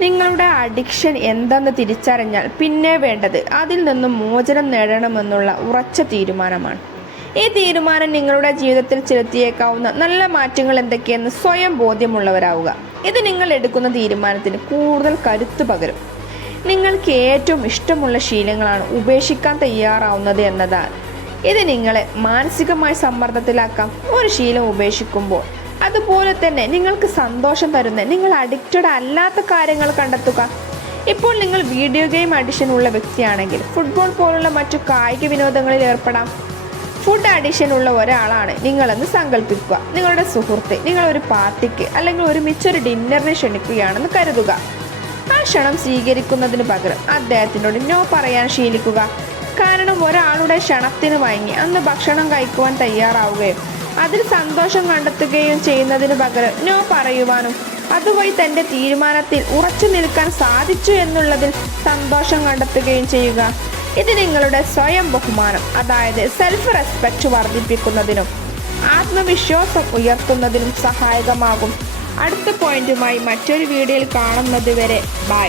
നിങ്ങളുടെ അഡിക്ഷൻ എന്തെന്ന് തിരിച്ചറിഞ്ഞാൽ പിന്നെ വേണ്ടത് അതിൽ നിന്നും മോചനം നേടണമെന്നുള്ള ഉറച്ച തീരുമാനമാണ്. ഈ തീരുമാനം നിങ്ങളുടെ ജീവിതത്തിൽ ചെലുത്തിയേക്കാവുന്ന നല്ല മാറ്റങ്ങൾ എന്തൊക്കെയെന്ന് സ്വയം ബോധ്യമുള്ളവരാവുക. ഇത് നിങ്ങൾ എടുക്കുന്ന തീരുമാനത്തിന് കൂടുതൽ കരുത്തു പകരും. നിങ്ങൾക്ക് ഏറ്റവും ഇഷ്ടമുള്ള ശീലങ്ങളാണ് ഉപേക്ഷിക്കാൻ തയ്യാറാവുന്നത് എന്നതാണ്. ഇത് നിങ്ങളെ മാനസികമായി സമ്മർദ്ദത്തിലാക്കാം. ഒരു ശീലം ഉപേക്ഷിക്കുമ്പോൾ അതുപോലെ തന്നെ നിങ്ങൾക്ക് സന്തോഷം തരുന്ന നിങ്ങൾ അഡിക്റ്റഡ് അല്ലാത്ത കാര്യങ്ങൾ കണ്ടെത്തുക. ഇപ്പോൾ നിങ്ങൾ വീഡിയോ ഗെയിം അഡിഷൻ ഉള്ള വ്യക്തിയാണെങ്കിൽ ഫുട്ബോൾ പോലുള്ള മറ്റു കായിക വിനോദങ്ങളിൽ ഏർപ്പെടാം. ഫുഡ് അഡിഷൻ ഉള്ള ഒരാളാണ് നിങ്ങളെന്ന് സങ്കല്പിക്കുക നിങ്ങളുടെ സുഹൃത്ത് നിങ്ങളൊരു ഒരു പാർട്ടിക്ക് അല്ലെങ്കിൽ ഒരുമിച്ചൊരു ഡിന്നറിന് ക്ഷണിക്കുകയാണെന്ന് കരുതുക. ആ ക്ഷണം സ്വീകരിക്കുന്നതിന് പകരം അദ്ദേഹത്തിനോട് നോ പറയാൻ ശീലിക്കുക. കാരണം ഒരാളുടെ ക്ഷണത്തിന് വഴങ്ങി അന്ന് ഭക്ഷണം കഴിക്കുവാൻ തയ്യാറാവുകയും അതിൽ സന്തോഷം കണ്ടെത്തുകയും ചെയ്യുന്നതിന് പകരം നോ പറയുവാനും. അതുവഴി തന്റെ തീരുമാനത്തിൽ ഉറച്ചു നിൽക്കാൻ സാധിച്ചു എന്നുള്ളതിൽ സന്തോഷം കണ്ടെത്തുകയും ചെയ്യുക. ഇത് നിങ്ങളുടെ സ്വയം ബഹുമാനം അതായത് സെൽഫ് റെസ്പെക്റ്റ് വർദ്ധിപ്പിക്കുന്നതിനും ആത്മവിശ്വാസം ഉയർത്തുന്നതിനും സഹായകമാകും. അടുത്ത പോയിന്റുമായി മറ്റൊരു വീഡിയോയിൽ കാണുന്നത് വരെ ബൈ